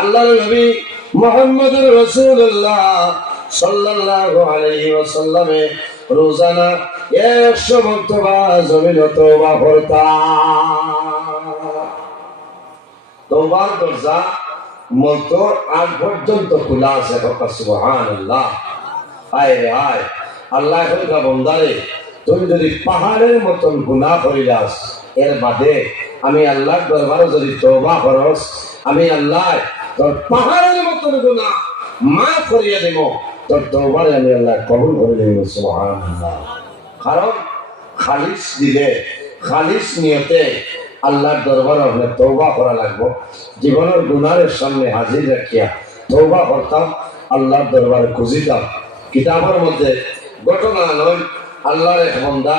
আল্লাহর নবী মুহাম্মদুর রাসূলুল্লাহ সাল্লাল্লাহু আলাইহি ওয়াসাল্লামে রোজানা 100 মর্তবা জমিনে তওবা করতেন। তওবার দরজা মরতর আগ পর্যন্ত খোলা আছে। সুবহানাল্লাহ। আয় রে আয়, আল্লাহ কইরা বান্দারে তুই যদি পাহাড়ের মতন গুনাহ করিলাস, এর বাদে আমি আল্লাহর দরবারে যদি তওবা করস, আমি আল্লাহ তোর পাহাড়ের মতন গুনাহ মাফ করিয়ে দেব, তোর তওবারে আমি আল্লাহ কবুল করে নেব। সুবহানাল্লাহ। কারণ খালিস দিলে, খালিস নিয়তে আল্লাহর দরবারে আপনার তওবা করা লাগবে। জীবনের গুনাহের সামনে হাজির রাখিয়া তওবা করতাম, আল্লাহর দরবারে খুঁজিতাম। কিতাবের মধ্যে ঘটনা নয়, আল্লাহর এক বান্দা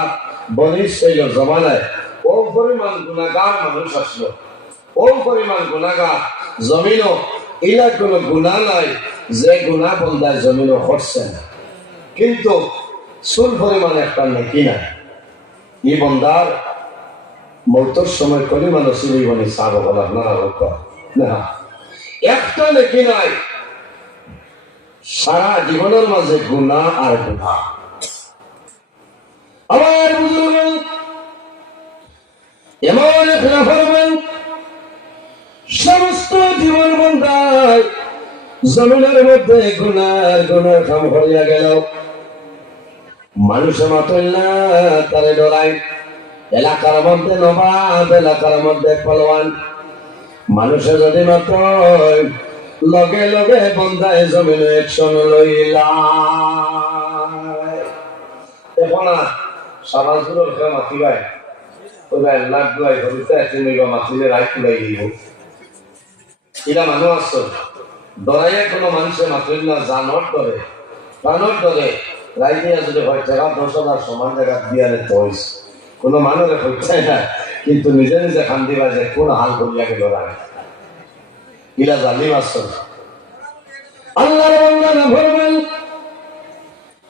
বনী ইসরাইলের জমানায় ও পরিমাণ গুনাহগার মানুষ আসলো, ও পরিমাণ গুনাহগার, জমিনও ইলা কোনো গুনাহ নাই যে গুনাহ বান্দায় জমিনও করছে না, কিন্তু সুল পরিমাণ একটা নেকি নাই। এই বান্দার মৌতের সময় কলিমা নসিব বনি সাহাবা বলা আপনারা না, একটা নেকি নাই, সারা জীবনের মাঝে গুনাহ আর গুনাহ। আমার বুজুর্গ এমন এক নাফরমান সমস্ত জীবন বান্দায় জমিনের মধ্যে গুনার গুনার কাম হইয়া গেল। মানুষে মাতল না, তারে ডরাই। এলাকার মধ্যে নবাব, এলাকার মধ্যে পালোয়ান, মানুষে যদি মাত লগে লগে বন্ধায় জমিনে একশন লইলা। এখন সাবাজগুলোর মাতি ভাই ওই ভাই লাখ দুয়াই ধরিতে একদিন মাতিলে রায় খুলাই দিব। এরা মানুষ আসতো ডরাইয়া কোনো মানুষের মাতিল না, জানর ধরে প্রাণর ধরে রায় দিয়ে যদি হয় টাকা 10,000 সমান জায়গা দিয়ারে তৈস কোনো মানুষের হচ্ছে না, কিন্তু নিজে নিজে খান্দি বাজে কোন হাল করিয়া গেল রায়। এরা জালিম আসতো। আল্লাহর বান্দা না ভরবেন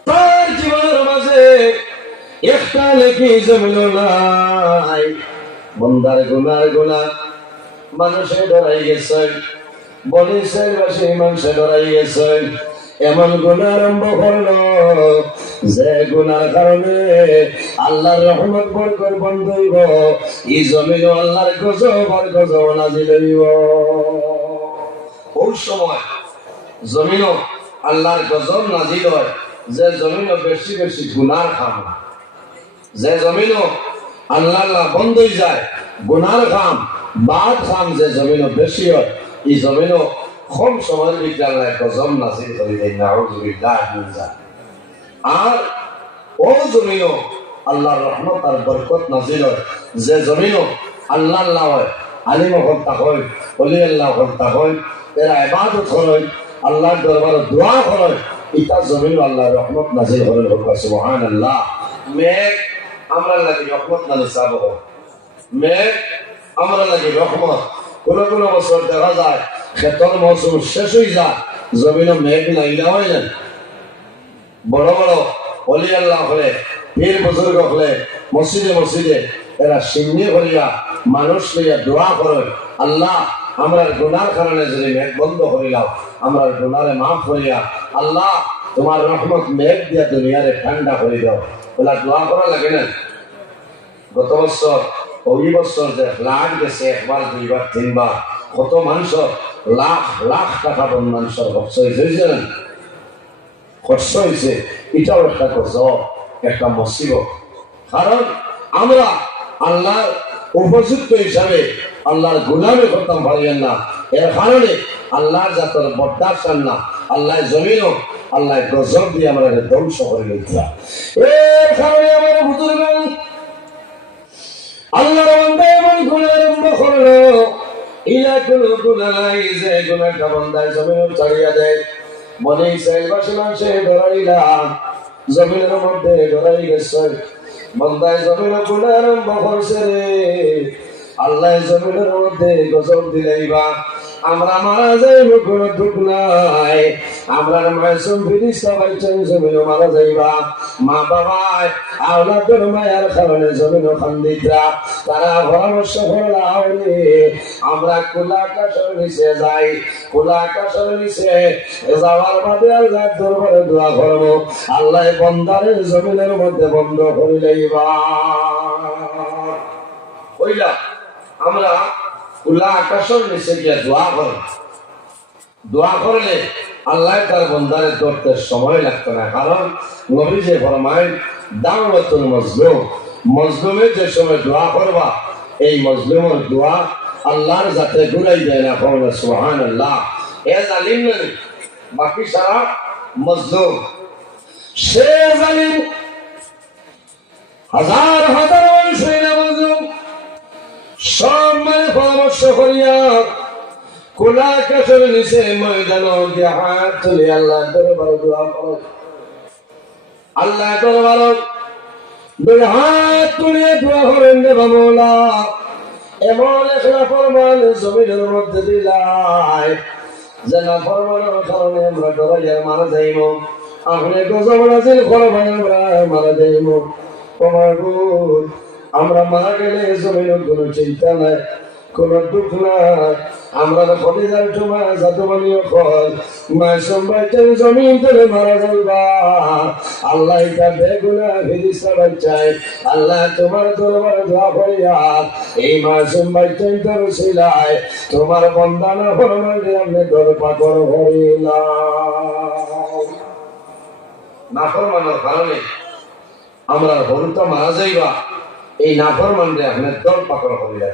তার জীবনের মাঝে একটা লেখি জমিল নাই। বন্দার গুনার গুনা মানুষে ডরাই গেছে, বলিসের বাসী মানুষে ডরাই গেছে। এমন গুনাহ আরম্ভ করলো যে গুনার কারণে আল্লাহর রহমত বরকত বন্ধ হইব, এই জমিনও আল্লাহর গজব আর গজব নাজিল হইব। ওই সময় জমিনও আল্লাহর গজব নাজিল হয় যে জমিনও বেশি বেশি গুনার কাম, যে জমিনও আল্লাহ আল্লাহ বন্ধ হয়ে যায়, গুনার কাম বাদ কাম যে জমিনও বেশি হয়, এই জমিনও কম সময়ের ভিতরে আল্লাহ গজব নাজিল করে দেয়। নাউযুবিল্লাহ মিন যালিক। আর ও জমিনও আল্লাহর রহমত আর বরকত নাজিল হয় যে জমিনও আল্লাহ আল্লাহ হয়, আলিম হত্যা হয়, ওলি আল্লাহ হত্যা হয়, এরা ইবাদত হয়, আল্লাহর দরবারে দোয়া হয়, এটা জমিনও আল্লাহর রহমত নাজিল করে। সুবহানাল্লাহ। মেঘ আমরা লাগি রহমত নাজিল সাবহ, মেঘ আমরা লাগি রহমত। কোন কোন বছর দেখা যায় খেতর মৌসুম শেষ হয়ে যায়, জমিনও মেঘ নাইলা হয় না। বড় বড় ওলি আল্লাহ হলে, পীর বুজুর্গ হলে মসজিদে মসজিদে এরা সিন্নি করিয়া মানুষ লইয়া দোয়া করে, আল্লাহ আমরা গুনার কারণে যদি মেঘ বন্ধ করিলাম, আমরা গুনারে মাফ করিয়া আল্লাহ তোমার রহমত মেঘ দিয়া দুনিয়ারে ঠান্ডা করে দাও। ওলা দোয়া করা লাগে না। গত বছর ওই বছর যে ফ্লাড গেছে একবার দুইবার তিনবার, কত মানুষ লাখ লাখ টাকা মানুষের খরচ হয়েছে, খরচ হয়েছে। এটাও একটা গজব, একটা মুসিবত। কারণ আমরা আল্লাহর উপযুক্ত হিসাবে আল্লাহর গুলামি করতাম পারিয়েন না, এর কারণে আল্লাহর জাতর বরদাস্ত না, আল্লাহ জমিনও আল্লাহ গজব দিয়ে আমরা ধ্বংস করে নিয়েছিলাম। এর কারণে আমার বুজুর্গ আল্লাহর বান্দা এমন গুনাহ আরম্ভ করলো, ইলা কোনো গুনাহ নাই যে গুনাহটা বান্দায় জমিন ছাড়িয়া দেয়। বনী ইসরাইল বাসী মানুষে ডরাইলা, জমিনের মধ্যে ডরাই গেছে, বান্দায় জমিনে গুনাহ আরম্ভ করছে রে। আল্লাহ জমিনের মধ্যে গজব দিলেইবা আমরা মারা যাইব, কোনো দুঃখ নাই। আমরা মাসুম ফিরিস্তা বাইচান জমিন মারা যাইবা মা বাবা আওলাদের মায়ার কারণে জমিন খান্দিতরা তারা পরামর্শ করলাওনি আমরা খোলা আকাশের নিচে যাই খোলা আকাশের নিচে যাওয়ার বাদে আল্লাহর দরবারে দোয়া করব আল্লাহ বন্দারের জমিনের মধ্যে বন্ধ করে লইবা কইলা আমরা খোলা আকাশের নিচে গিয়ে দোয়া করলে আল্লাহ তার বন্দারে ধরতে সময় লাগতো না কারণ নবী যে ফরমায় দাওয়াতুল মাজলুম মজলুমের যে সময় দোয়া করবা এই মজলুমের দোয়া আল্লাহর যাতে ঘুরাই দেয় না কওনা সুবহানাল্লাহ এ জালিম নয় বাকি সারা মজলুম সে জালিম হাজার হাজার মানুষ হইলে মজলুম সব মানে পরামর্শ করিয়া খোলা আকাশের নিচে ময়দান গিয়ে হাত তুলে আল্লাহ দরবারে দোয়া করো আল্লাহ দরবারে দুই হাত তুলে দোয়া করেন রে মাওলা এমন একটা ফরমান জমিনের মধ্যে দিলাই যে না ফরমানের কারণে আমরা ডরাইয়া মারা যাইব আপনি গজব নাজিল করবেন আমরা মারা যাইব ও মাবুদ আমরা মারা গেলে জমিনের কোনো চিন্তা নাই কোন দুঃখ নাই আমরা খলিজার তোমা জাতমানীয় ফল মাসুম বাইচান জমিন ধরে মারা যাইবা আল্লাহ এটা বেগুনা ফিরিস্তা বাচ্চাই আল্লাহ তোমার দরবারে দোয়া করিয়া এই মাসুম বাইচান তোর ছিলাই তোমার বন্দানা ফরমাইলে আপনি দরপা কর হইলা নাফরমানের কারণে আমরা হরুতা মারা যাইবা এই নাফরমানরে আপনি দরপা কর হইলা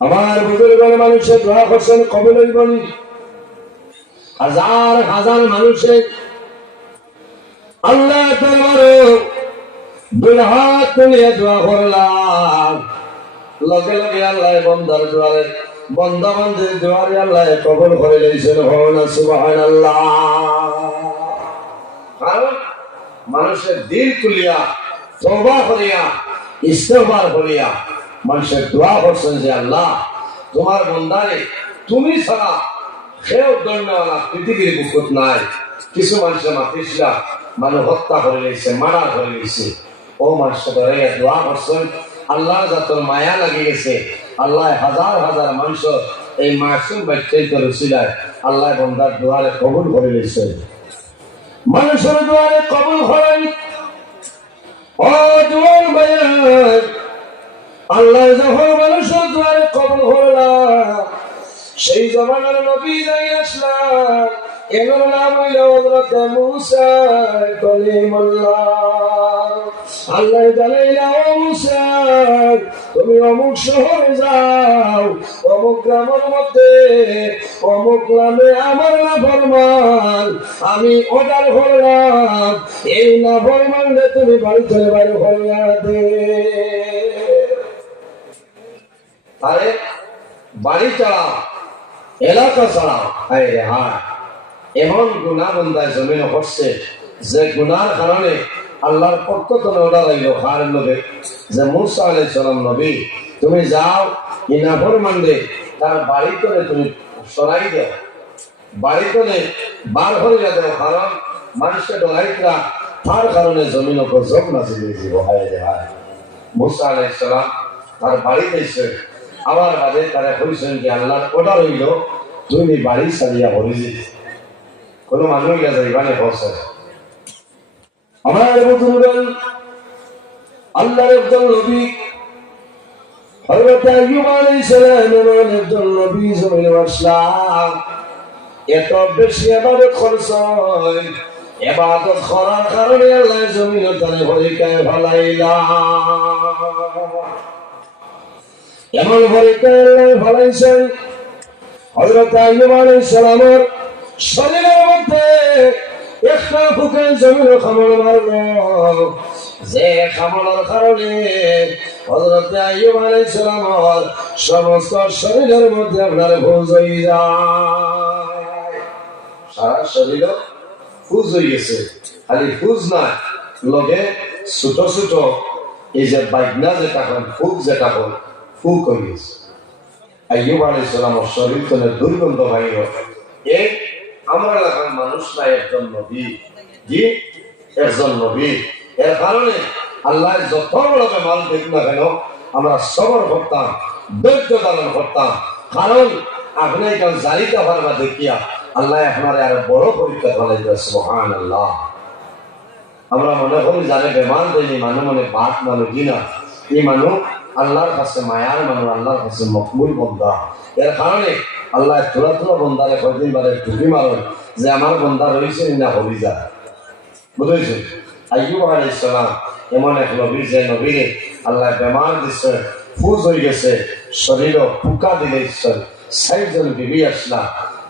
আমার বুজুর্গের মানুষের দোয়া করছেন কবুল হইবনি হাজার হাজার মানুষের আল্লাহ দরবারে দুই হাত তুলিয়া দোয়া করলাম লগে লগে আল্লাহ বন্দার দোয়ারে বন্দা বন্দের দোয়ারে আল্লাহ কবুল করে লইছেন হওনা সুবহানাল্লাহ কারণ মানুষের দিল খুলিয়া তওবা করিয়া ইস্তেগফার করিয়া মানুষের দোয়া করছেন যে আল্লাহ তোমার বন্দারে তুমি ছাড়া কেউ দণ্ডওয়ালা পৃথিবীর বুকুত নাই কিছু মানুষের মাতিসলা মানুষ হত্যা করে নিয়েছে মারা করে নিয়েছে ও মানুষের ধরে দোয়া করছেন আল্লাহ যাতর মায়া লাগি গেছে আল্লাহ হাজার হাজার মানুষ এই মাসুম বাচ্চাই তো রসিলায় আল্লাহ বন্দার দোয়ারে কবুল করে নিয়েছে মানুষের দোয়ারে কবুল করেন ও জোয়ান ভাইয়ের আল্লাহ যখন মানুষের দোয়ারে কবুল করলাম সেই জমানার নবী যাই আসলাম এগুলো নাম হইল হযরত মুসা কলিমুল্লাহ আল্লাহ জানাইলা ও মুসা তুমি অমুক শহরে যাও অমুক গ্রামের মধ্যে অমুক গ্রামে আমার নাফরমান আমি অর্ডার করলাম এই নাফরমানরে তুমি বাড়ি থেকে বাইরে হইয়া দে আরে বাড়ি চালাও এলাকা চালাও আরে হ্যাঁ এমন গুনাহ বন্দায় জমিন করছে যে গুনার কারণে আল্লাহর পক্ষ থেকে অর্ডার আইলো খার নবী যে মুসা আলাইহিস সালাম নবী তুমি যাও এই নাফরমানরে তার বাড়ি করে তুমি সরাই দাও বাড়ি করে বার হয়ে যাও কারণ মানুষের ডরাইতরা তার কারণে জমিন গজব নাজিল হয়েছে হায় রে হায় মুসা আলাইহিস সালাম তার বাড়িতে এসে আবার বাদে তারা কইছেন যে আল্লাহর অর্ডার হইল তুমি বাড়ি সারিয়া হয়ে যেতে কোনো মানুষ যাইবানে বসে আমার বুজুর্গন আল্লাহর একজন নবী হযরত আইয়ুব আলাইহিস সালামের একজন নবী জমিনে আসলাম এত বেশি ইবাদত করছেন ইবাদত করার কারণে আল্লাহ জমিনে তারে পরীক্ষায় ফলাইলা এমন পরীক্ষায় আল্লাহ ফলাইছেন হযরত আইয়ুব আলাইহিস সালামের শরীরের মধ্যে একটা ফুকে জমিন খামল মারল যে খামলের কারণে হযরত আইয়ুব আলাইহিস সালামের সমস্ত শরীরের মধ্যে আপনার ফুজ হয়ে যায় সারা শরীরে ফুজ হয়ে গেছে খালি ফুজ না লগে ছোট ছোট এই যে বাইগনা যেটা হয় ফুক যেটা হয় ফুক হয়ে গেছে আইয়ুব আলাইহিস সালামের শরীর থেকে দুর্গন্ধ বাইর এই আমরা এলাকার মানুষরা একজন নবী, জি একজন নবী। এর কারণে আল্লাহ যত বড় বেমাল দেখ না কেন আমরা সবর করতাম, ধৈর্য ধারণ করতাম। কারণ আপনি এখানে জারিটা পারবা দেখিয়া আল্লাহ আপনার আরো বড় পরীক্ষা ফলাইতে। সুবহানাল্লাহ। আমরা মনে করি যারা বেমার দেয়নি মানুষ মনে বাদ মানুষ কিনা, এই মানুষ আল্লাহর কাছে মায়ার মানুষ, আল্লাহর কাছে মকবুল বন্দা। এর কারণে আল্লাহ তোলা তোলা বন্দারে কয়দিন বারে ঢুকি মারেন যে আমার বন্দা রয়েছে না হবি যা, বুঝেছেন? আইয়ুব আলাইহিস সালাম এমন এক নবী যে নবীরে আল্লাহ বেমার দিচ্ছে, ফুজ হয়ে গেছে, শরীরও ফুকা দিলে চারজন বিবি আসলা,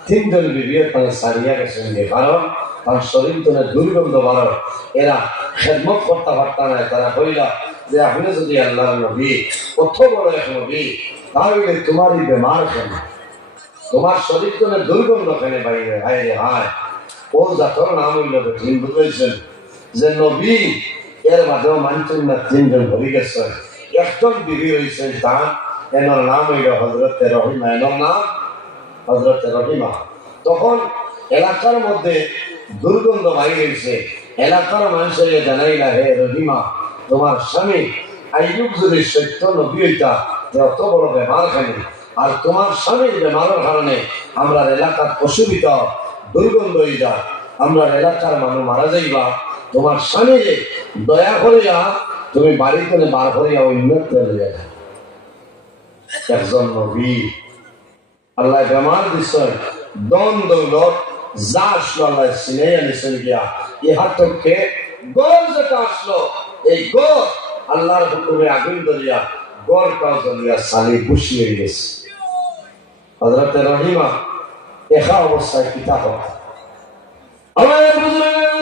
তিনজন বিবি তারা সারিয়া গেছেন। কারণ তার শরীর তো দুর্গন্ধ বাড়ার, এরা খেদমত করতে পারত না। তারা কইলা যে আপনি যদি আল্লাহ নবী, কত বড় এক নবী, তাহলে তোমারই বেমার কেন, তোমার শরীর তো দুর্গন্ধ কেন বাইরে? হায় রে হায়, ও জাতর নাম হইল বেঠিন, বুঝেছেন? যে নবী এর বাদেও মানছেন না, তিনজন হয়ে গেছেন। একজন বিবি হয়েছেন, তার এনার নাম হইল হজরতে রহিমা, এনার নাম হজরতে রহিমা। তখন এলাকার মধ্যে দুর্গন্ধ বাইরে হয়েছে, এলাকার মানুষের জানাইলা, হে রহিমা, তোমার স্বামী আইয়ুব যদি সত্য নবী হইতা অত বড় বেমার কেন? আর তোমার স্বামীর বেমারের কারণে আমরা এলাকার অসুবিধা, দুর্গন্ধ হয়ে যায়, আমরা এলাকার মানুষ মারা যাইবা। তোমার স্বামীরে দয়া করিয়া তুমি বাড়িতে বার করিয়া উন্নত হয়ে যায়। একজন নবী আল্লাহ বেমার দিচ্ছেন, দন দৌলত যা আসলো আল্লাহ সিনে আনিছেন গিয়া। ইহার পক্ষে গড় যেটা আসলো, এই গড় আল্লাহর হুকুমে আগুন ধরিয়া গড়টাও ধরিয়া সালি খুশি হয়ে গেছে। হযরতে রহিমা একা অবস্থায় পিতা হোক আমার বুঝলেন,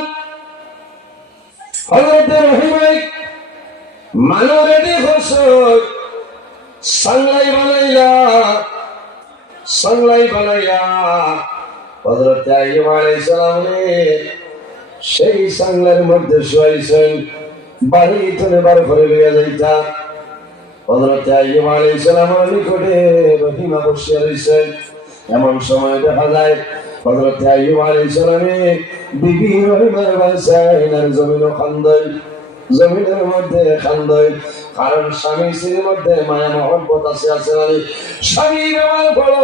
হযরতে রহিমা মানু রেডি হচ্ছে, সাংলাই বানাইলা হযরতে আইয়ুব আলাইহিস সালামের সেই সাংলার মধ্যে শুয়াইছেন, বাড়ি থেকে বার করে লইয়া যাইতা। হযরতে আইয়ুব আলাইহিস সালামের নিকটে রহিমা বসিয়া রইছেন। এমন সময় দেখা যায় হযরতে আইয়ুব আলাইহিস সালামের বিবি রহিমার বাসায় জমিন খান্দয়, জমিনের মধ্যে খান্দয়। কারণ স্বামী স্ত্রীর মধ্যে মায়া মহব্বত আছে, আছে না? স্বামী ব্যবহার করো,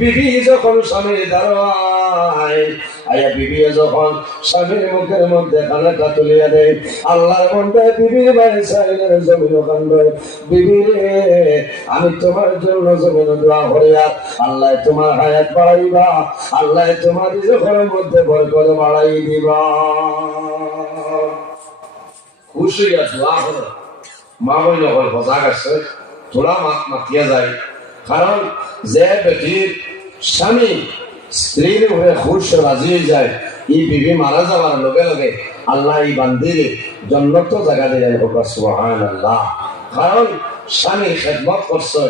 বিবি যখন স্বামীর দাঁড়ায় আয়া, বিবি যখন স্বামীর মুখের মধ্যে খানাটা তুলিয়া দেয়, আল্লাহর মধ্যে বিবির বাইরে চাইলেন জমিন কান্ড। বিবি রে, আমি তোমার জন্য জমিন দোয়া করিয়া আল্লাহ তোমার হায়াত বাড়াইবা, আল্লাহ তোমার রিজকের মধ্যে ভর করে বাড়াই দিবা। খুশি হইয়া দোয়া করো। মা বইল সজাগ আছে, তোরা মাতিয়া যায়। কারণ যে বেটির স্বামী স্ত্রীর উপরে খুশ রাজি হয়ে যায়, এই বিবি মারা যাওয়ার লগে লগে আল্লাহ এই বান্দির জন্নত জায়গা দিলেন। সুবহানাল্লাহ। কারণ স্বামী খেদমত করছে,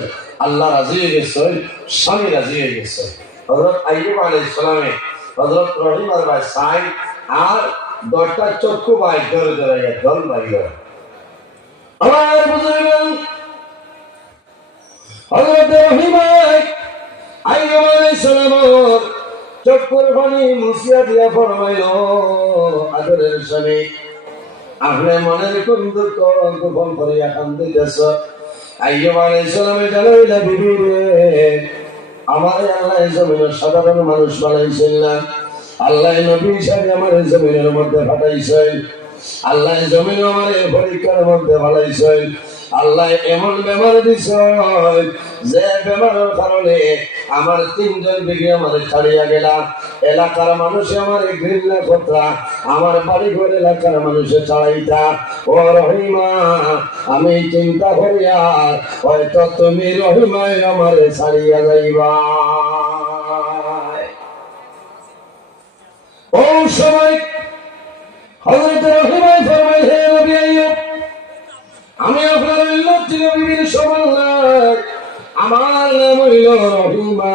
আল্লাহ রাজি হয়ে গেছে, স্বামী রাজি হয়ে গেছে। হযরত আইয়ুব আলাইহিস সালামে হযরত রহিমার ভাই সাই আর 10টা চক্ষু ভাই ধরে ধরে জল বাইর। আমার বুঝলেন, হযরত রহিমা আইয়ুব আলাইহিস সালামের চক্ষুর পানি মুছিয়া দিয়া ফরমাইল, আদরের স্বামী, আপনি মনের কোন দুঃখ গোপন করিয়া কান্দিতেছ? আইয়ুব আলাইহিস সালামে জানাইলা, বিবি রে, আমার আল্লাহ জমিনের সাধারণ মানুষ বানাইছেন না, আল্লাহ নবী হিসাবে আমার জমিনের মধ্যে পাঠাইছেন, আল্লাহ জমিন আমার পরীক্ষার মধ্যে বানাইছেন। আল্লাহ এমন বেমার দিছে যে বেমারের কারণে আমার 3জন বিবি আমার ছাড়িয়া গেলা, এলাকার মানুষে আমার ঘৃণা করতা, আমার বাড়ি ঘর এলাকার মানুষে ছাড়াইতা। ও রহিমা, আমি চিন্তা করিয়া হয়তো তুমি রহিমায় আমার ছাড়িয়া যাইবা। ও সময় হযরত রহিমা ফরমাই, হে নবী আইয়ুব, আমি আপনার উল্লেখ বিবির সমান নয়, আমার নাম হইল রহিমা।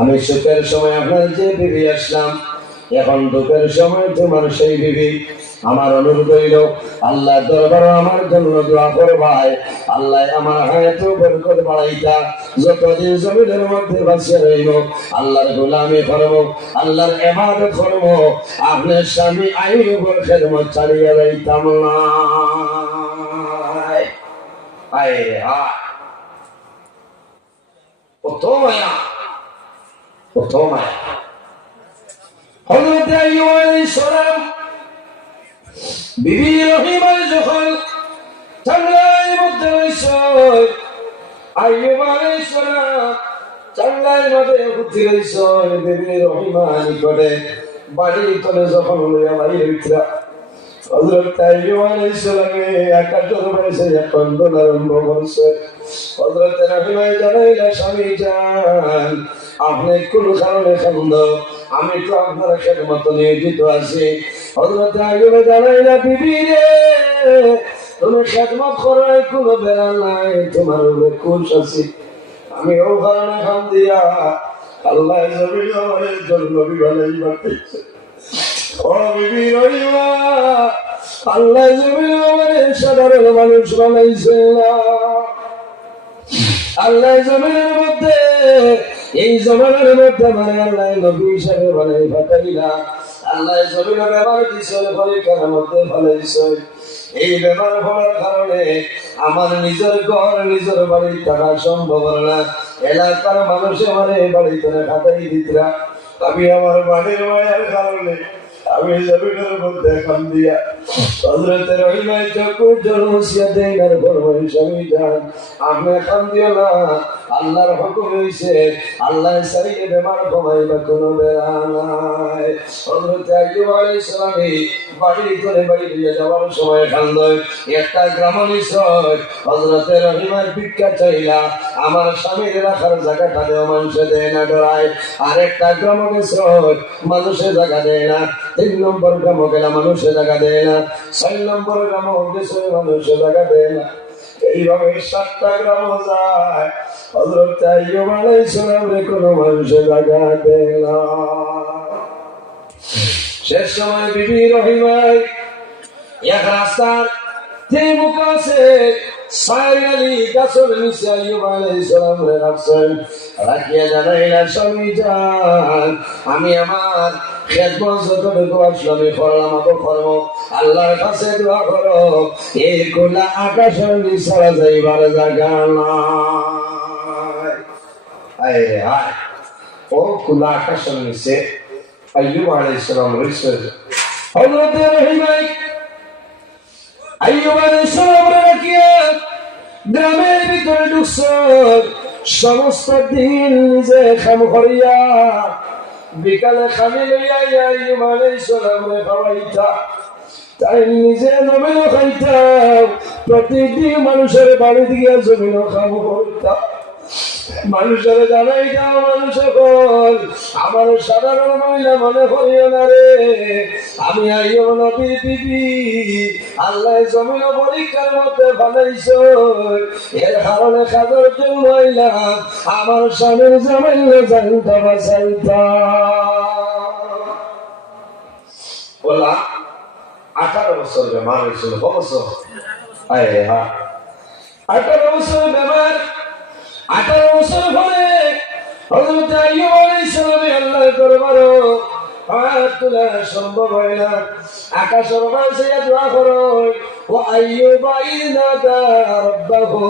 আমি সুখের সময় আপনার যে বিবি আসলাম, এখন দুঃখের সময় তোমার সেই বিবি আমার অনুরোধ হইল আল্লাহ দরবার আমার জন্য দোয়া করবাই আল্লাহ আমার হায়াত বরকত বাড়াইতা যতদিন জমিনের মধ্যে বাঁচিয়ে রইব আল্লাহর গোলামি করব আল্লাহর ইবাদত করব আপনার স্বামী আইয়ুবের খেদমত চালিয়ে যাইতাম না আয় রে আয় কত মায়া কত মায়া হযরত আইয়ুব আলাইহিস সালাম বিবি রহিমা যখন চাংলার মধ্যে রইছে আইয়ুব আলাইহিস সালাম চাংলার মধ্যে উঠে রইছে বিবি রহিমা নিকটে বাড়ির তলে যখন লইয়া বাইরে উঠলা হযরত আইয়ুব আলাইহিস সালামে আকাশের বাইরে কন্দন আরম্ভ করছে হযরত রহিমা জানাইলা স্বামী জান আপনি কোন কারণে কান্দ আমি তো আপনার খেদমত নিয়োজিত আছি হযরত আইয়ুব জানাইলা বিবি রে তুমি খেদমত করার কোনো বেলা নাই তোমার উপরে খুশ আছি আমি ও কারণে খান দিয়া আল্লাহ জমিন আমাদের জন্য বিবালাই বানাইছে ও বিবি রহিমা আল্লাহ জমিন আমাদের সাধারণ মানুষ বানাইছে না আল্লাহ জমিনের মধ্যে এই জমানের মধ্যে মানে আল্লাহ নবী হিসাবে বানাই ফাটাইলা আল্লাহ জমিনে ব্যবহার দিছে পরীক্ষার মধ্যে ফলাইছে এই ব্যবহার হওয়ার কারণে আমার নিজের ঘর নিজের বাড়ি থাকা সম্ভব না এলাকার মানুষ আমার বাড়িতে খাটাই দিতরা আমি আমার বাড়ির মায়ের কারণে আমি জমিনের মধ্যে খান দিয়া হযরত রহিমা চকুর জনসিয়া দেনার ফরমাই স্বামী জান আপনি খান দিও না আল্লাহর হুকুম হইছে আল্লাহ সারিয়ে বেমার কমাইবা কোনো বেড়া নাই হযরত আইয়ুব আলাইহিস সালাম বাড়ি করে বাড়ি দিয়ে যাওয়ার সময় কান্দয় একটা গ্রামনি ছয় হযরত রহিমার ভিক্ষা চাইলা আমার স্বামীর রাখার জায়গাটা দেও মানুষে দেয় না ডরায় আরেকটা গ্রামকে ছয় মানুষে জায়গা দেয় না 3 নম্বর গ্রামে গেলে মানুষে জায়গা দেয় না 6 নম্বর গ্রামে গেছে মানুষে জায়গা দেয় না এইভাবে 7টা গ্রাম যায় হযরত আইয়ুব আলাইহিস সালামের কোনো মানুষে জায়গা দেয় না শেষ সময় বিবি রহিমা এক রাস্তার মুখ আছে সাইরালি গাছের নিচে আইয়ুব আলাইহিস সালাম রাখছেন রাখিয়া জানাইলা স্বামী জান আমি আমার খেদমত যতটুকু আসলে করলাম আবার করবো আল্লাহর কাছে দোয়া করো এই খোলা আকাশের নিচে যাইবার জায়গা নাই আয় হায় ও খোলা আকাশের নিচে আইয়ুব আলাইহিস সালাম রইছে হযরত রহিমা আইয়ুব আলাইহিস সালাম রাখিয়া গ্রামের ভিতরে ঢুকছে সমস্ত দিন নিজে খাম করিয়া বিকালে খামি লইয়া আইয়ুব আলাইহিস সালামে খাওয়াইতা তাই নিজে জমিনও খাইতাম প্রতিদিন মানুষের বাড়ি দিয়া জমিনও খাম করতাম মানুষের জানাই যাও মানুষ সকল আমার সাধারণ মহিলা মনে করিও না রে আমি আইয়ুব নবীর বিবি আল্লাহ জমিন পরীক্ষার মধ্যে বানাইছো এর কারণে খাদর জন্য আইলাম আমার স্বামীর জামাইল জানতা বাঁচাইতা বলা 18 বছর বেমার হয়েছিল বছর আয় হা 18 বছর বেমার 18 বছর পরে হযরত আইয়ুব আলাইহিস সালাম আল্লাহর দরবারে হাত তোলা সম্ভব হয় না আকাশের মাঝে দোয়া করো ও আইয়ুব ইনাদা রাব্বাহু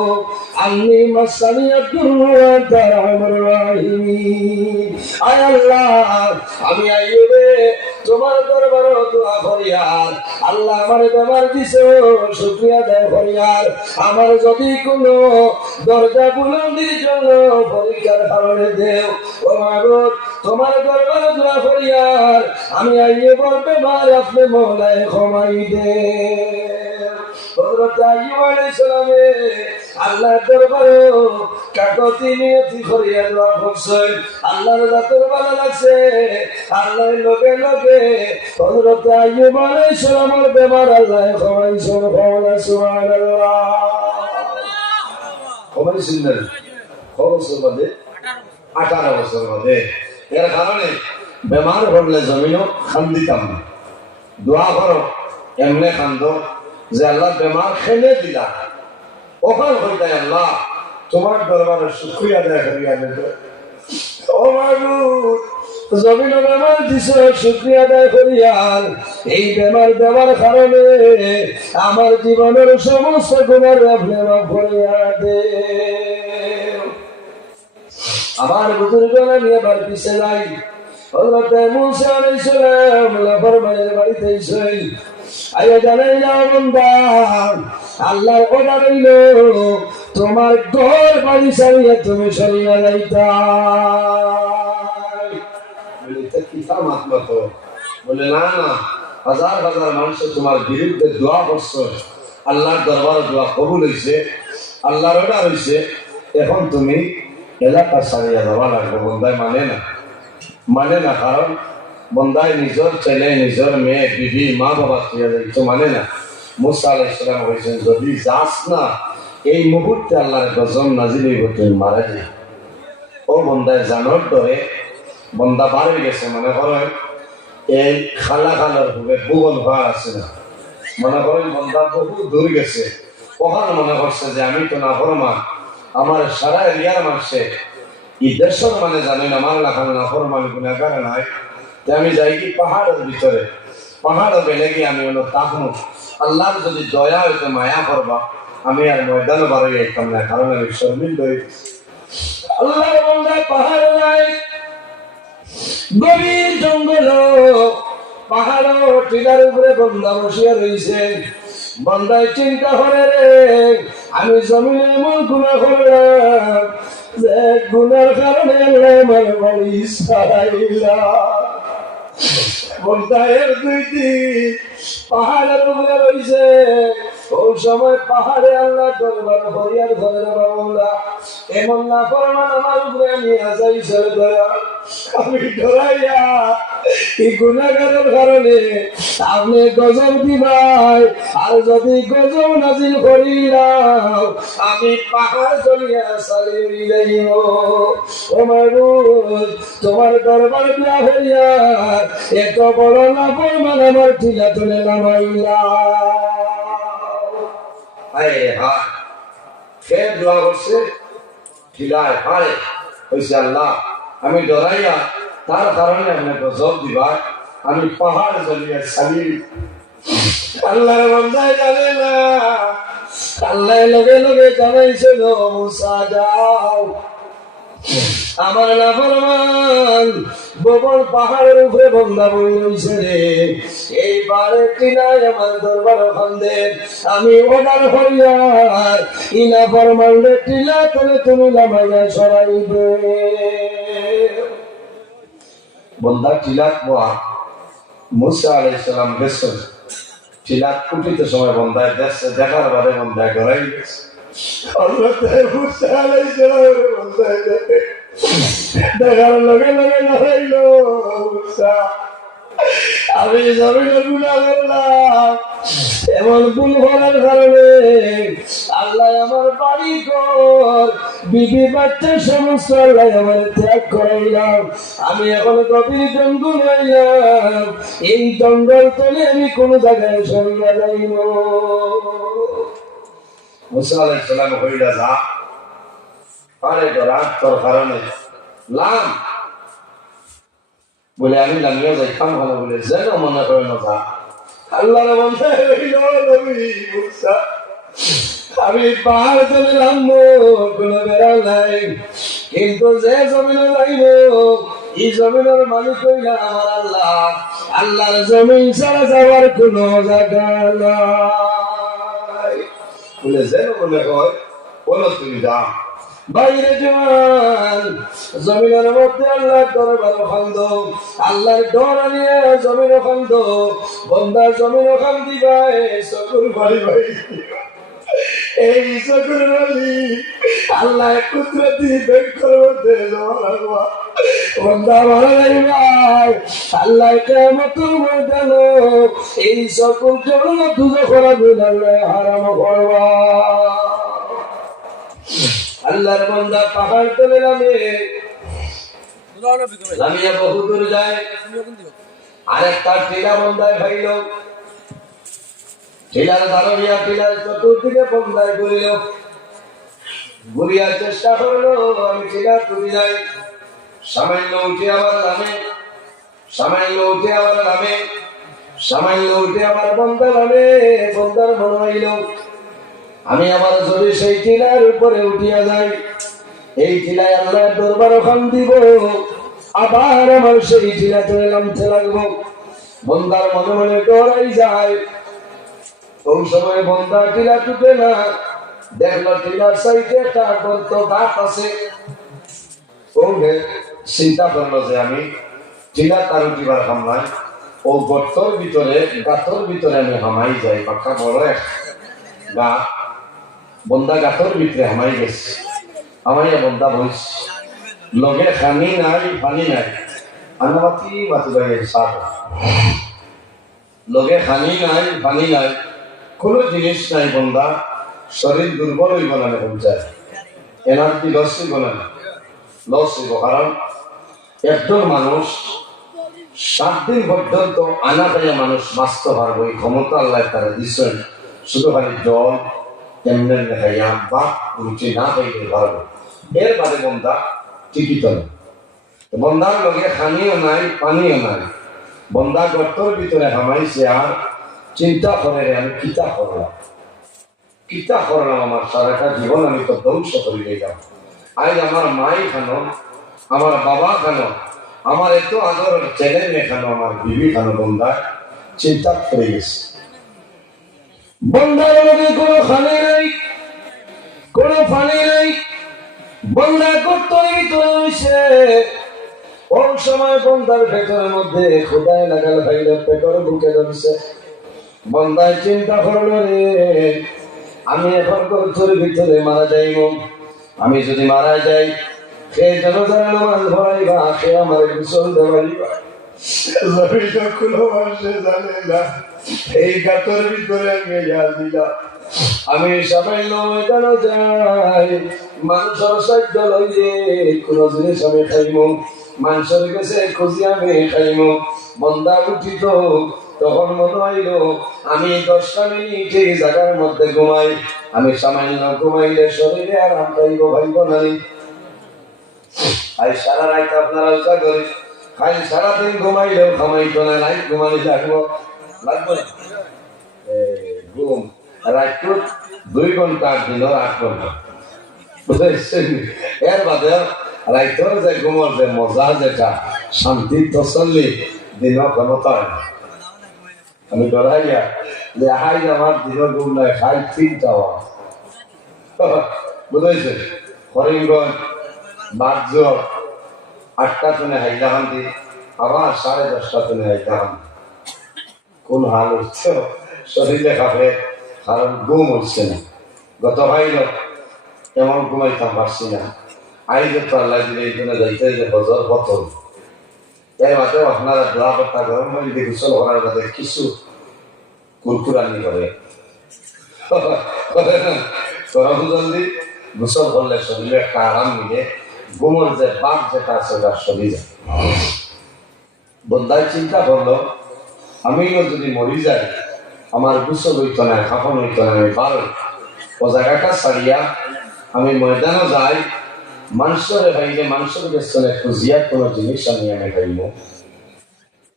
আন্নী মাসানি আদ-দুররু ওয়া আনতা আরহামুর রাহিমিন আয় আল্লাহ আমি আইয়ুবে তোমার দরবারে দোয়া করি আর আল্লাহ আমার বেমার দিছো শুকরিয়া আদায় করি আর আমার যদি কোনো দরজা বুলন্দির জন্য পরীক্ষার কারণে দেও ও মাবুদ তোমার দরবারে দোয়া করি আর আমি আইয়ুবের বেমার আপনি মওলায়ে ক্ষমাই দে হযরত আইয়ুব আলাইহিস সালামে আল্লাহর দরবারে কাকতি নিয়তি করিয়া দোয়া করছেন আল্লাহর জাতের ভালো লাগছে আল্লাহর লগে লগে হযরত আইয়ুব আলাইহিস সালামের বেমার আল্লাহ ক্ষমাইছেন সুবহানাল্লাহ ক্ষমাইছেন না খবর বাদে 18 বছর বাদে এর কারণে বেমার পড়লে জমিনও খান দিতাম না। দোয়া করো এমনে খান্দ যে আল্লাহ বেমার খেলে দিলা, ওখান হইতে আল্লাহ তোমার দরবারে শুকরিয়া আদায় করিয়া দেবে। ও মাবুদ, জমিন বেমার দিছ, শুকরিয়া আদায় করিয়াল। এই বেমার দেওয়ার কারণে আমার জীবনের সমস্ত গুনাহ আপনি মাফ করিয়া দে। আমার বুজুর্গরা নিয়ে এবার পিছে যাই। হযরত মুসা আলাইহিস সালাম লাফরমানের বাড়িতে এসে আয়া জানাইলাম বান্দা, আল্লাহর অর্ডার হইল তোমার ঘর বাড়ি ছাড়িয়ে তুমি সরিয়া যাইতা। বলে তা কি কামাত মতো? বলে না না, হাজার হাজার মানুষ তোমার বিরুদ্ধে দোয়া করছে, আল্লাহর দরবারে দোয়া কবুল হইছে, আল্লাহর অর্ডার হইছে, এখন তুমি এলাকা ছাড়িয়া যাওয়া লাগবে। বন্দায় মানে না, কারণ বন্দায় নিজের ছেলে, নিজের মেয়ে, বিবি, মা বাবা ছেড়ে যাইত মানে না। মুসা আলাইহিস সালাম বলেছেন, যদি যাস না এই মুহূর্তে আল্লাহর গজব নাজিল হইব, তুমি মারা যাই। ও বন্দায় জানোর ডরে বন্দা বার হয়ে গেছে। মনে করেন এই খালার ভুগে ভূগোল ভার আছে না, মনে করেন বন্দা বহু দূর গেছে, ওখানে মনে করছে যে আমি তো না ফরমান, আমার সারা এরিয়ার মানুষে এই দেশের মানে জানি না আমার এলাকার না ফরমান গুণাগার নাই, আমি যাই কি পাহাড়ের ভিতরে, পাহাড় বেলে গিয়ে আমি হলো তাহনু আল্লাহর যদি দয়া হইতে মায়া করবা, আমি আর ময়দানে বার হয়ে যেতাম না, কারণ আমি শর্মিল হই। আল্লাহর বান্দা পাহাড় নাই, গভীর জঙ্গল, পাহাড় টিলার উপরে বন্দা বসিয়া রয়েছে। বন্দায় চিন্তা করে রে, আমি জমিনে এমন গুনাহ করলাম যে গুনার কারণে আল্লাহ আমার বাড়ি ছাড়াইলা। বন্দায়ের দুই দিন পাহাড়ের উপরে রয়েছে। ওই সময় পাহাড়ে আল্লাহ দরবার হরিয়ার ঘরে বাবা এমন না ফরমান আমার উপরে নিয়ে যাইছে দয়া, আমি ডরাইয়া এই গুনাহগারের কারণে আপনি গজব দিবাই, আর যদি গজব নাজিল করিলাম আমি পাহাড় চলিয়া চালিয়ে যাইব। ও মাবুদ, তোমার দরবার দিয়া হইয়া এত বড় না ফরমান আমার ঠিলা তুলে নামাইলা। দোয়া করছে ঠিলায় হারে হয়েছে, আল্লাহ আমি ডরাইয়া তার কারণে আপনি গজব দিবা, আমি পাহাড় জ্বলিয়া ছাড়ি। আল্লাহর বান্দায় জানে না, আল্লাহ লগে লগে জানাইছিল মুসা যাও, আমার নাফরমান গোবর পাহাড়ের উপরে বন্দা বই রয়েছে রে, এইবারে টিনায় আমার দরবার খান্দে আমি অর্ডার হইয়ার ইনা ফরমানলে টিলা তুলে তুমি নামাইয়া সরাইবে। বন্দা টিলাক পোয়া মুসা আলাইহিস সালাম গেছেন, টিলাক কুটিতে সময় বন্দায় দেখছে, দেখার বাদে বন্দায় ডরাই গেছে। মুসা আলাইহিস সালাম বন্দায় দেখে দেখার লগে লগে লড়াইল, আমি জমিনের গুনাহ করলাম, এমন ভুল করার কারণে আল্লাহ আমার বাড়ি ঘর বিবি বাচ্চা সমস্ত আল্লাহ আমার ত্যাগ করাইলাম। আমি এখন গভীর জঙ্গল হইলাম, এই জঙ্গল তলে আমি কোন জায়গায় সরিয়া যাইব। মুসা আলাইহিস সালাম কইলা যা, আরে রাত তোর কারণে লাম বলে আমি লামিয়া যাইতাম ভালো বলে যেন মনে করে না যা। আল্লাহর বান্দা হইল নবী মুসা, আমি পাহাড় চলে নামবো কোনো বেড়া নাই, কিন্তু যে জমিনে যাইব এই জমিনের মালিক হইলা আমার আল্লাহ, আল্লাহর জমিন ছাড়া যাওয়ার কোনো জায়গা নাই বলে যেন মনে হয় বলো তুমি যা। বাইরে জওয়ান জমিনের মধ্যে আল্লাহর দরবার খান্দ, আল্লাহর ডর নিয়ে জমিন খান্দ, বন্দা জমিন খান দিবাই চকুর বাড়ি ভাই, এই চকুর বাড়ি আল্লাহ কুদরতি ব্যাংকের মধ্যে জমা রাখবা। বন্দা মারা যাইবাই আল্লাহ কিয়ামতের ময়দানে এই চকুর জন্য দুজো করা দিন আল্লাহ হারাম করবা। আল্লাহর বান্দা পাহাড় তলে নামে, লামিয়া বহু দূর যায় আরেকটা টিলা বন্ধায় ভাইল টিলার দারবিয়া টিলার চতুর্দিকে বন্ধায় ঘুরিল ঘুরিয়ার চেষ্টা করলো আমি টিলা টুরি যাই সামান্য উঠে আবার নামে সামান্য উঠে আবার নামে সামান্য উঠে আবার বন্ধা নামে বন্ধার মনে হইল আমি আবার যদি সেই টিলার উপরে উঠিয়া যাই এই টিলায় আল্লাহর দরবার ওখান দিব আবার আমার সেই টিলাতে নামতে লাগবো বন্ধার মনে মনে ডরাই যায় ওই সময় বন্ধা টিলা টুটে না দেখলো টিলার সাইডে একটা গর্ত গাছ আছে ওকে চিন্তা করলো যে আমি টিলা তার উঠিবার হামলায় ও গর্তর ভিতরে গাতর ভিতরে আমি হামাই যাই পাক্কা বড় এক গা বন্ধা গাতর ভিতরে হামাই গেছে আমায় বন্ধা বলছি লগে খানি নাই পানি নাই আনামাতি মাতি বাইয়ের সার লগে খানি নাই পানি নাই কোনো জিনিস নাই বন্ধা শরীর দুর্বল হইব না পঞ্চায়েত এনার্জি লস হইব না লস হইব কারণ একজন মানুষ 7 দিন পর্যন্ত আনা পাইয়া মানুষ বাঁচতে পারবো এই ক্ষমতা আল্লাহ তারা দিচ্ছেন শুধু খালি জল এমনি খাইয়া বা রুচি না পাইতে পারবো এর বাদে বন্ধা টিকিত না বন্ধার লগে খানিও নাই পানিও নাই বন্ধা গর্তর ভিতরে হামাইছে আর চিন্তা করে আমি কিতা করলাম আমার সারাটা জীবন আমি তো ধ্বংস করে যাব আজ আমার মাই খানো আমার বাবা খানো আমার এত আদর ছেলে মেয়ে খানো আমার বিবি খানো বন্ধা চিন্তা করে গেছে বন্ধার লগে কোনো খানি নাই কোনো পানি নাই বন্ধা গর্তর ভিতরে হইছে ওই সময় বন্ধার ভেতরের মধ্যে খোদায় লাগাল ভাইল পেটর বুকে ধরছে বন্ধায় চিন্তা করলো রে আমি এখন গর্তের ভিতরে মারা যাইব আমি যদি মারা যাই সে যেন যারা নামাজ ভরাইবা সে আমার গোসল দেওয়াইবা জানে না এই গাতর ভিতরে আমি দিলাম আমি সামান্য কেন যাই মানুষের সাহায্য লইলে কোন জিনিস আমি খাইব মানুষের কাছে খুঁজি আমি খাইব বন্ধা উঠিত তখন মনে হইল আমি 10টা মিনিট এই জায়গার মধ্যে ঘুমাই আমি সামান্য ঘুমাইলে শরীরে আরাম পাইব ভাইব নাই আজ সারা রাত আপনারা উচা করি খাই সারাদিন ঘুমাইলেও খামাইতো না রাত ঘুমাইলে থাকবো লাগবে ঘুম রাত 2 ঘন্টা দিনের 8 ঘন্টা বুঝেছেন এর বাদে রাইতর যে ঘুমর যে মজা যেটা শান্তি তসল্লি দিন ক্ষমতা হয় আমি ডরাইয়া যে হাই আমার দিনের ঘুম নাই খাই 3টা বুঝেছেন হরিণগঞ্জ বাগজোর 8টা তুনে হাইলাহান্দি আবার 10:30টা তুনে হাইলাহান্দি কোন হাল হচ্ছে শরীরে খাবে কারণ ঘুম হচ্ছে না গত ভাইল এমন ঘুমাইতাম পারছি না আইজ তো আল্লাহ দিলে এই জন্য যাইতে যে বজর বতল এর মাঝে আপনারা দোয়া করতে গরম হয়ে যদি গোসল করার বাদে কিছু কুরকুরানি করে গরম জলদি গোসল করলে শরীরে একটা আরাম মিলে ঘুমোর যে বাপ যেটা আছে ওটা শরীর বন্ধায় চিন্তা করলো আমিও যদি মরি যাই আমার গোসল হইতো না খাপন হইতো না আমি পারো ও জায়গাটা ছাড়িয়া আমি ময়দানও যাই মানুষের ভাইলে মানুষের বেসনে খুঁজিয়া কোনো জিনিস আমি খাইব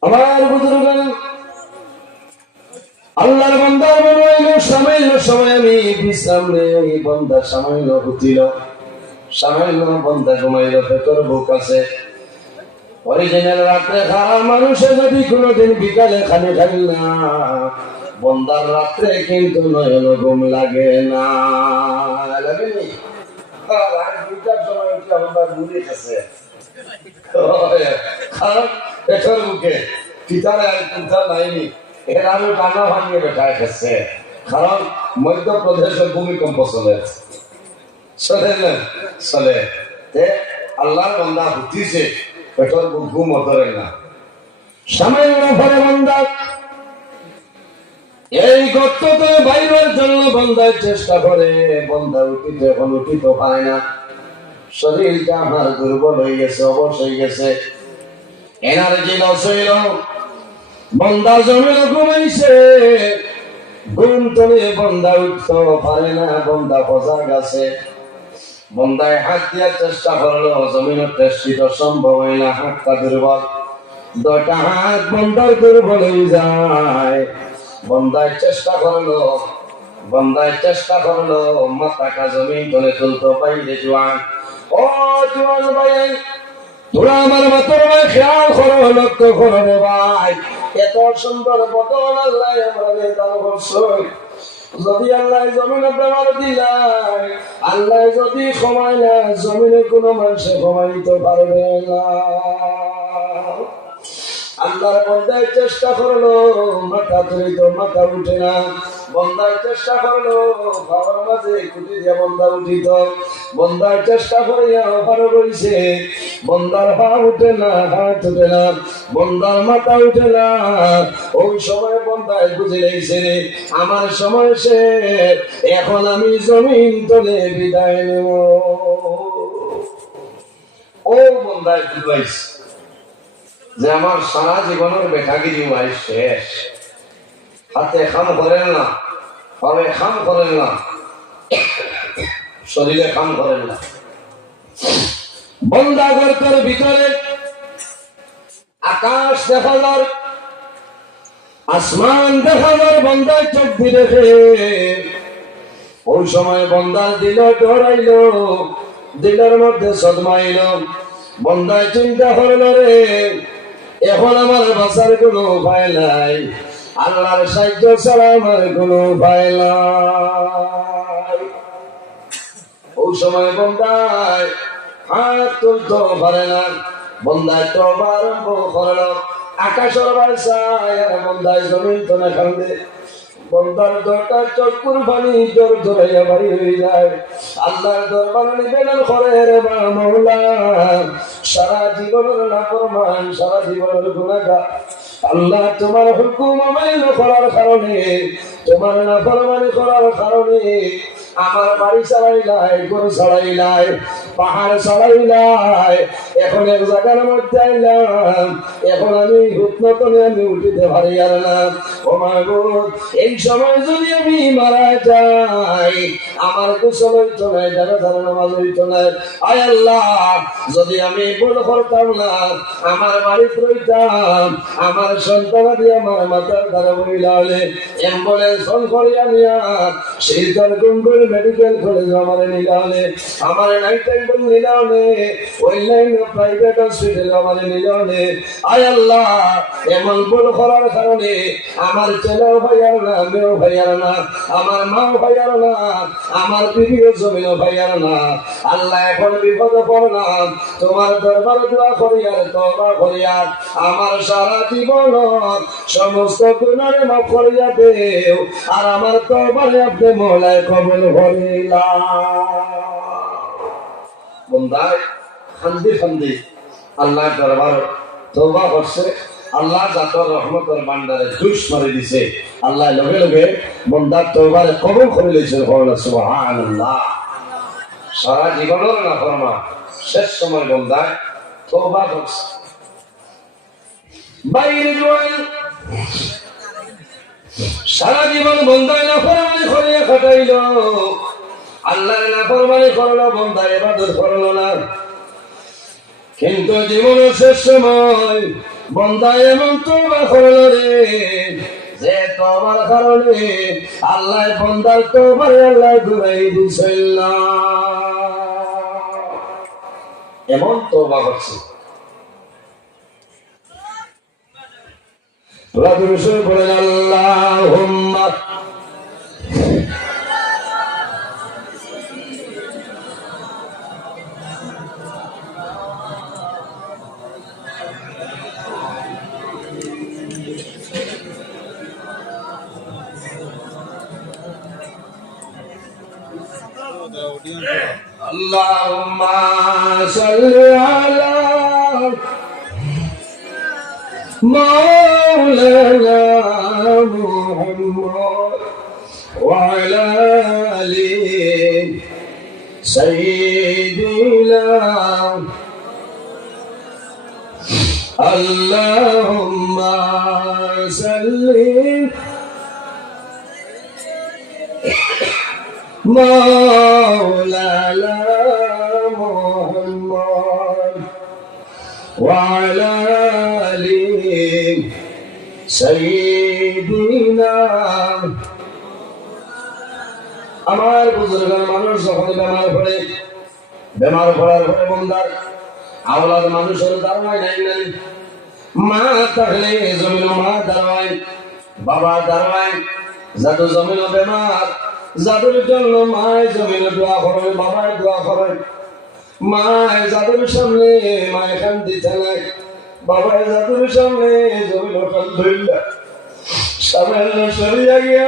আমার বুজুর্গ আল্লাহর বান্দার মনে হইল সামান্য আমি বিশ্রাম নেই বন্দা সামান্য উঠিল সামান্য বন্দা ঘুমাইল ভেতর বুক আছে অরিজিনাল রাত্রে খাওয়া মানুষে যদি কোনোদিন বিকালে খালি খাইল না বন্দার রাত্রে কিন্তু নয়ন ঘুম লাগে না লাগেনি রাত 2টার সময় উঠে আমার মুড়ি খাচ্ছে পেটর মুখে পিতারে আর চিন্তা নাইনি এর আরো টানা ভাঙিয়ে বেটায় খাচ্ছে কারণ মধ্যপ্রদেশের ভূমিকম্প চলে আল্লাহর বান্দা হুতিছে পেটর ঘুম ধরে না সামান্য ঘরে বান্দা এই গর্ততে বাইরের জন্য বন্ধার চেষ্টা করে বন্ধা উঠিতে এখন উঠিতে পায় না শরীরটা আমার দুর্বল হয়ে গেছে, অবশ হয়ে গেছে, এনার্জি লস হইল। বন্দা জমিন ঘুমাইছে, ঘুম তলে বন্দা উঠতে পারে না, বন্দা ফজা গেছে। বন্দায় হাত দেওয়ার চেষ্টা করলো, জমিনের টেস্টিত সম্ভব হয় না, হাতটা দুর্বল। দুটা হাত বন্দার দুর্বল হয়ে যায়। বন্দায় চেষ্টা করলো, মাথাটা জমিন তলে তুলতো। বাইরে জোয়ান, ও জোয়ান ভাই, তোরা আমার মাথার ভাই খেয়াল করো, লক্ষ্য করো রে ভাই, এত সুন্দর বদল আল্লাহ আমাদের দান করছে। যদি আল্লাহ জমিনে বেমার দিলাই, আল্লাহ যদি ক্ষমায় না, জমিনে কোনো মানুষে ক্ষমাইতে পারবে না। আল্লাহর বন্দায় চেষ্টা করলো, মাথা তুলিত, মাথা উঠে না। বন্দার চেষ্টা করলো, বাবার মাঝে কুটি দিয়ে বন্দা উঠিত। বন্দার চেষ্টা করিয়া ভালো করেছে, বন্দার পা উঠে না, হাত উঠে না, বন্দার মাথা উঠে না। ওই সময় বন্দায় বুঝে লেগেছে, আমার সময় শেষ, এখন আমি জমিন তলে বিদায় নেব। ও বন্দায় বুঝাইছে যে আমার সারা জীবনের বেকাগিরি ভাই শেষ। হাতে খাম করেন না, পায়ে খাম করেন না, শরীরে খাম করেন না। বন্দা গর্তের ভিতরে আকাশ দেখা যায়, আসমান দেখা যায়, বন্দার চোখ দিয়ে দেখে। ওই সময় বন্দার দিল ডরাইল, দিলের মধ্যে সদমাইল। বন্দায় চিন্তা করল, রে এখন আমার বাঁচার কোনো উপায় নাই, আল্লাহর সাহায্য ছাড়া আমার কোনো উপায় নাই। ওই সময় বন্দায় হাত তুলতে পারে না। বন্দায় তওবা আরম্ভ করল, আকাশের বাসায় আর বন্দায় জমিন তলে কান্দে। বন্দার দরকার চক্ষুর পানি জোর ধরাইয়া বাড়ি হয়ে যায়। আল্লাহর দরবার নিবেদন করে, রে মাওলা, সারা জীবনের নাফরমান, সারা জীবনের গুনাহগার, আল্লাহ তোমার হুকুম অমান্য করার কারণে, তোমার নাফরমানি করার কারণে আমার বাড়ি ছাড়াইলাই, গরু ছাড়াইলাই, পাহাড় ছাড়াইলাই, এখন এক জায়গার মধ্যে আইলাম, এখন আমি হুকমতনে আমি উঠিতে পারি আর না। ও মাগো, এই সময় যদি আমি মারা যাই, আমার গোসল হইতো নাই, জানাজার নামাজ হইতো নাই। আয় আল্লাহ, যদি আমি ভুল করতাম না, আমার বাড়িতে রইতাম, আমার সন্তানাদি আমার মাথার দ্বারা বইলা হলে অ্যাম্বুলেন্স ফোন করিয়া নিয়া শিলচর গুঙ্গুর মেডিকেল কলেজ আমার নিলা হলে, আমার নাইট টেম্পল নিলা হলে, অন্যান্য প্রাইভেট হসপিটাল আমার নিলা হলে। আয় আল্লাহ, এমন ভুল করার কারণে আমার ছেলেও ভাইয়ার না, মেয়েও ভাইয়ার না, আমার মাও ভাইয়ার না, আমার বিবিও জমিও ভাইয়ার না। আল্লাহ, এখন বিপদে পড়লাম, তোমার দরবারে দোয়া করিয়ার, তওবা করিয়ার আমার সারা জীবন সমস্ত গুনাহ মাফ করিয়া দেও, আর আমার তওবারে আপনি মওলায় কবুল করিলা। বন্দায় খান্দি খান্দি আল্লাহর দরবার তওবা করছে। আল্লাহ জাতর রহমতের ভান্ডারে জুস মারি দিছে। আল্লাহ লগে লগে বন্দার তওবারে কবুল করে লইছে। সুবহানাল্লাহ। সারা জীবনের নাফরমান, শেষ সময় বন্দায় তওবা করছে। বাইরে জোয়ান, সারা জীবন বন্দায় নাফরমানি করিয়া কাটাইল, আল্লাহর নাফরমানি করলো, বন্দায় ইবাদত করলো না। কিন্তু জীবনের শেষ সময় বন্দায় এমন তওবা করলো, রে যে তওবার কারণে আল্লাহ বন্দার তওবারে আল্লাহ ঘুরাই দিছিল। এমন তওবা করছে। তোরা দুরূদ পড়েন, আল্লাহুম্মা আল্লাহুম্মা সাল্লি আলা মাওলানা মুহাম্মদ ওয়া আলা আলি সাইয়্যিদিনা দিলাম আল্লাহুম্মা সাল্লি মাওলানা মুহাম্মদ ওয়া আলা আলি সাইয়্যিদিনা। আমার বুজুর্গের মানুষ যখন বেমার পড়ার পরে বন্দার আওলাদ মানুষের দাঁড়ায় নাই মা থাকলে জমিন মা দাঁড়ায় বাবা দাঁড়ায় যাদের জমিন বেমার যাদের জন্য মায় জমিনে দোয়া করে বাবায় দোয়া করে মায় যাদের সামনে মায় খান দিতে নাই বাবায় যাদের সামনে জমিন খান ধরল সামনে সরিয়া গিয়ে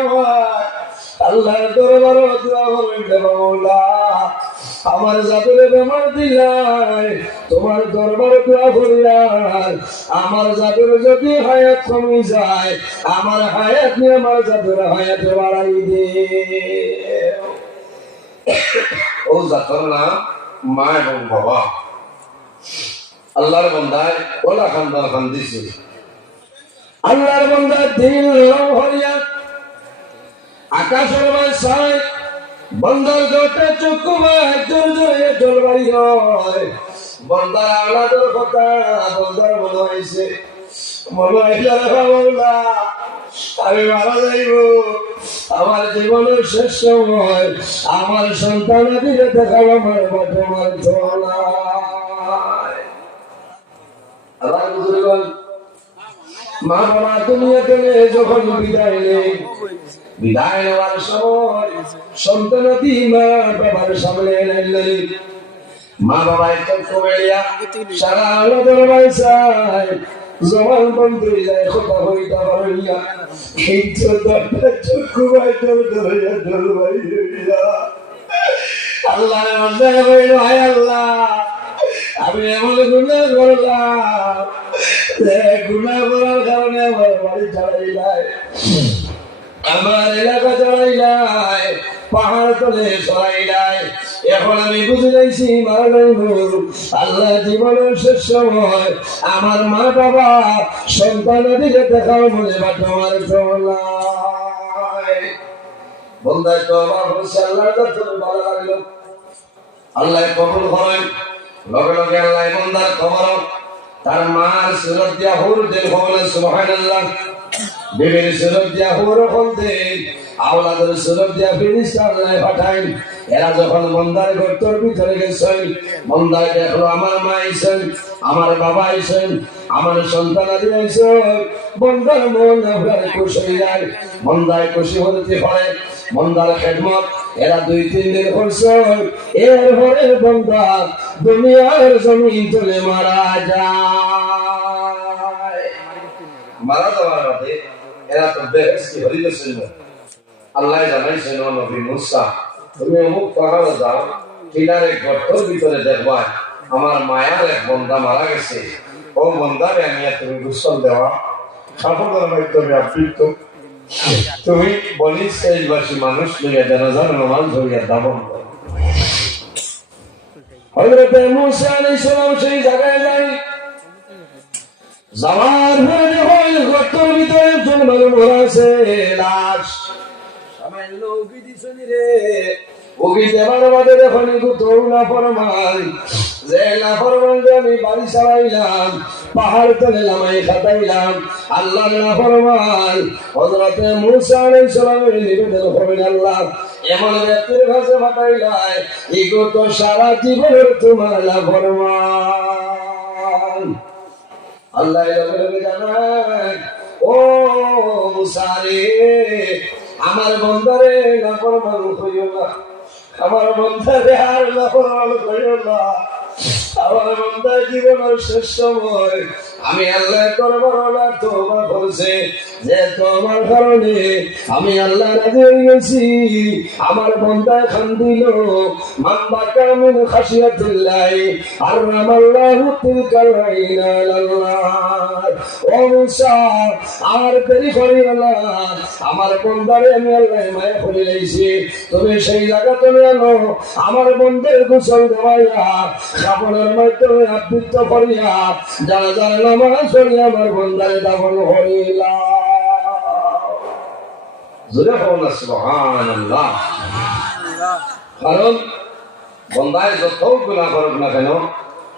আল্লাহ দরবার দোয়া করবেন মাওলা আমার জাদুরে বেমার দিলাই তোমার দরবার দোয়া করিয়ার আমার জাদুর যদি হায়াত কমে যায় আমার হায়াত নিয়ে আমার জাদুর হায়াত বাড়াই দে। ও জাতর নাম মা এবং বাবা আল্লাহর বন্দায় ওলা খানদার খান দিছে আল্লাহর বন্দায় দিল হরিয়া আকাশের বাসায় বন্দার গোটে চক্ষু জোর জোরে জলবায়ু হয় বন্দার আলাদার কথা বন্দার মনে হয়েছে মনে হইল আমি মারা যাইব আমার জীবনের শেষ সময় আমার সন্তান দিকে দেখাবো আমার মাঠে মারত মা বাবা দুনিয়াতে যখন বিদায় নেই বিদায় নেওয়ার সময় সন্তান মা বাবার সামনে এলেন মা বাবা একটু কমেলিয়া সারা আলো দরবাই চায় জমান বন্ধ হয়ে যায় কথা হইতা হইয়া কিন্তু দরটা চক্ষু বাইটার ধরিয়া ধরবাই হইয়া আল্লাহ মজায় হইল হায় আল্লাহ আমি এমন গুনাহ করলাম গুনাহ করার কারণে আমার বাড়ি ছাড়াইলাই আমার এলাকা চড়াইলাই পাহাড় তলে সরাইলাই এখন আমি বুঝে যাইছি মারা যাইব আল্লাহ জীবনের শেষ সময় আমার মা বাবা সন্তান দিকে দেখাও মনে বা তোমার চলাই বন্ধায় তো আমার হচ্ছে আল্লাহ ভালো লাগলো আল্লাহ কবুল করেন লগে লগে আল্লাহ বন্ধার খবর তার মার সুরত দিয়া হুর দিল ভবনে সুবহানাল্লাহ বিবির সুরত দিয়া হুর বলতে আওলাদের সুরত দিয়া ফেরেশতা আল্লাহ পাঠায় এরা যখন বন্দার গর্তর ভিতরে গেছেন বন্দায় দেখলো আমার মা আইছেন আমার বাবা আইছেন আমার সন্তান আদি আইছেন বন্দার মন আপনার খুশি হয়ে যায় বন্দায় খুশি হতে পারে বন্দার খেদমত এরা 2-3 দিন করছে এরপরে বন্দা দুনিয়ার জমিন তুলে মারা যায় মারা যাওয়ার পরে এরা তো বেহেশতি হয়ে গেছিল আল্লাহ জানাইছেন নবী মুসা তুমি অমুক পাহাড়ে যাও কিনারে গর্তর ভিতরে দেখবা আমার মায়ার এক বন্দা মারা গেছে ও বন্দারে আমি তুমি গোসল দেওয়া কাপড়ের মাধ্যমে আবৃত তুমি বলি শেষবাসী মানুষ লইয়া জানাজার নামাজ ধরিয়া দাবন করো হযরত মুসা আলাইহিস সালাম সেই জায়গায় যাই যাওয়ার পরে হয় গর্তের ভিতরে একজন মানুষ মরা আছে লাশ সামান্য উকি দিছনি রে উকি দেবার বাদে দেখুন তোমরা ফরমান যে না ফরমান যে আমি বাড়ি চালাইলাম পাহাড় তলে নামাই খাটাইলাম আল্লাহ না ফরমান হযরত মুসা আলাইহিস সালামের নিবেদন করবেন আল্লাহ এমন ব্যক্তির কাছে পাঠাইলাই ইগো তো সারা জীবনের তোমার না ফরমান আল্লাহ জানায় ও মুসা রে আমার বন্দারে না ফরমান কইও না আমার বন্দারে আর না ফরমান কইও না আমার বান্দার জীবনের শেষ সময় আমি আল্লাহ দরবারে তওবা করছি যে তোমার কারণে আমি আল্লাহ রাজি হয়ে গেছি। আমার বান্দা খান্দিল মান বাকা মিন খাশিয়াতিল্লাহ হারামাল্লাহু তিলকাল আইনা আলাল্লাহ। ও মুসা আমার দেরি করিও না, আমার বান্দারে আমি আল্লাহ মায়া করে লইছি। তুমি সেই জায়গা তুমি আনো আমার বন্ধের গোসল দেওয়াইয়া কাপড়ের মাধ্যমে আবৃত্ত করিয়া যারা যারা নামাজ পড়িয়া আমার বন্ধারে দাফন করিলা। জোরে হও না সুবহানাল্লাহ। কারণ বন্দায় যত গুনাহ করুক না কেন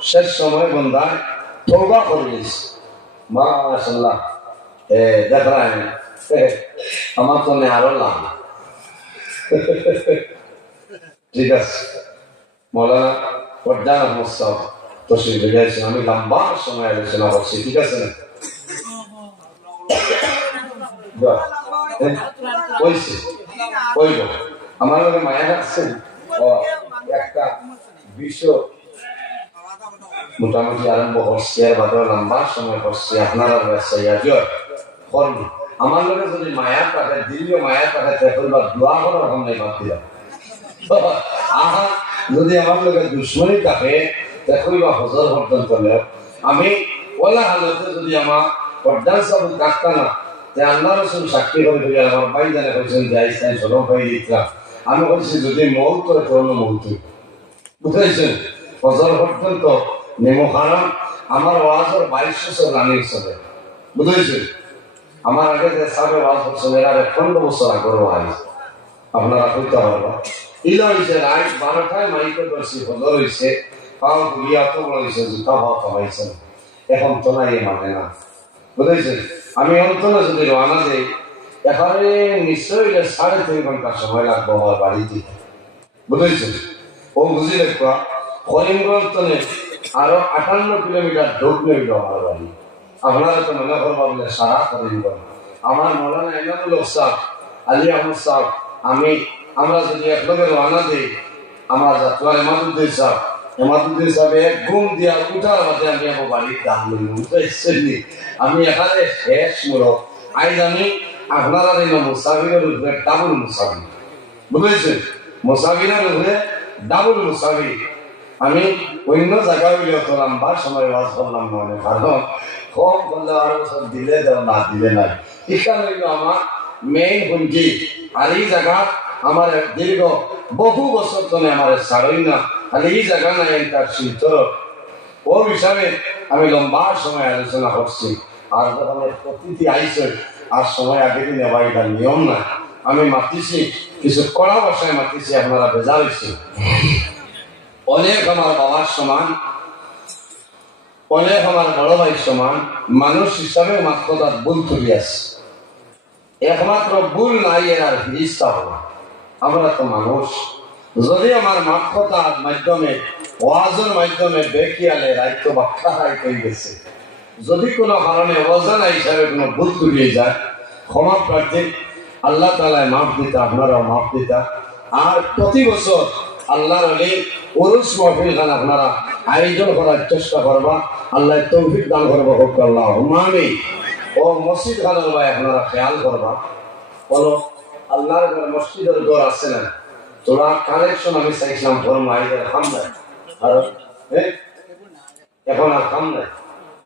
শেষ সময় বন্দায় তওবা করিস। মাশাআল্লাহ দেখ রায় আমার তো আরো লাভ। ঠিক আছে মৌলানা পর্দার মোস্তাফ তশরিফ লিয়েছেন, আমি লম্বা সময় আলোচনা করছি। ঠিক আছে না কইছে কইব আমার লগে মায়া আছে একটা বিষয় মোটামুটি আরম্ভ করছে আর বাদে লম্বা সময় করছে। আপনারা করুন আমার লগে যদি মায়া থাকে দিল্লি মায়া থাকে তখন দোয়া করার সামনে বাদ দিলাম। আহা যদি আমার লোকের দুশ্মনী থাকে দেখো বা হজর বর্তন করলে আমি ওলা হালতে যদি আমার পর্দার সব কাটতা না যে আল্লাহ রসুল সাক্ষী করে দিলে আমার ভাই জানে কইছেন যে আইসাই সরব হয়ে দিতাম। আমি বলছি যদি মৌত করে তোর মৌত বুঝেছেন হজর পর্যন্ত নেমো হারাম আমার ওয়াজের 22 বছর রানিং চলে বুঝেছেন। আমার আগে যে সাবে ওয়াজ করছেন এরা 15 বছর আগের ওয়াজ আপনারা কইতে পারবেন। ইলা হইছে রাত 12টায় মাইকে বসে হজর হইছে পাও গুলিয়া তো হইছে জুতা ভাও খাইছেন এখন তো নাই মানে না বুঝেছেন। আমি অন্তরে যদি রওনা দেই এখানে নিশ্চয়ই 3.5 ঘন্টা সময় লাগবে আমার বাড়িতে বুঝেছেন। ও বুঝি দেখবা করিমগঞ্জ তনে আরো 58 কিলোমিটার ঢুকলে আমার বাড়ি। আপনারা তো মনে করবা বলে সারা করিমগঞ্জ। আমার মৌলানা ইমামুল হক সাহেব আলী আহমদ সাহেব আমি আমরা যদি একলগে রওনা দিই আমার যাত্রা এমাদুদ্দিন সাহেব এক ঘুম দিয়া উঠার মাঝে আমি আমার বাড়ির দাম লই আমি এখানে শেষ মূলক আইজ আমি আপনারা মুসাফিরের উপরে ডাবল মুসাফির বুঝেছেন। মুসাফিরের উপরে ডাবল মুসাফির আমি অন্য জায়গায় হইলেও তোলাম বা সময় বাস করলাম মনে কারণ কম করলে আরো বছর দিলে দেও না দিলে নাই এখানে হইল আমার মেইন হুমকি। আর এই জায়গা আমার দীর্ঘ বহু বছর ধরে আমার ছাড়ই না আর এই জায়গা নাই তার শিল্পর ও হিসাবে আমি লম্বা সময় আলোচনা করছি। আর যখন প্রতিটি আইসে আর সময় আগে দিন এবার এটা নিয়ম না আমি মাতিছি কিছু কড়া ভাষায় মাতিছি আপনারা বেজার হয়েছে। অনেক আমার বাবার সমান অনেক আমার বড় ভাইয়ের সমান মানুষ হিসাবে মাত্র তার ভুল তুলি আছে একমাত্র ভুল নাই এর আর ফিরিস্তা হলো। আমরা তো মানুষ যদি আমার মাক্ষতার মাধ্যমে ওয়াজের মাধ্যমে বেকিয়ালে রাইত ব্যাখ্যা হয়ে গেছে যদি কোনো কারণে অজানা হিসাবে কোনো ভুল তুলিয়ে যায় ক্ষমা প্রার্থী আল্লাহ তাআলায় মাফ দিতা আপনারাও মাফ দিতা। আর প্রতি বছর আল্লাহর আলী উরুস মাহফিল খান আপনারা আয়োজন করার চেষ্টা করবা আল্লাহ তৌফিক দান করবো হোক আল্লাহ আমি ও মসজিদ খানের ভাই আপনারা খেয়াল করবা বলো আল্লাহর ঘর মসজিদের ঘর আছে না তোরা কালেকশন আমি চাইছিলাম ফরমাইদের খাম নাই আর এখন আর খাম নাই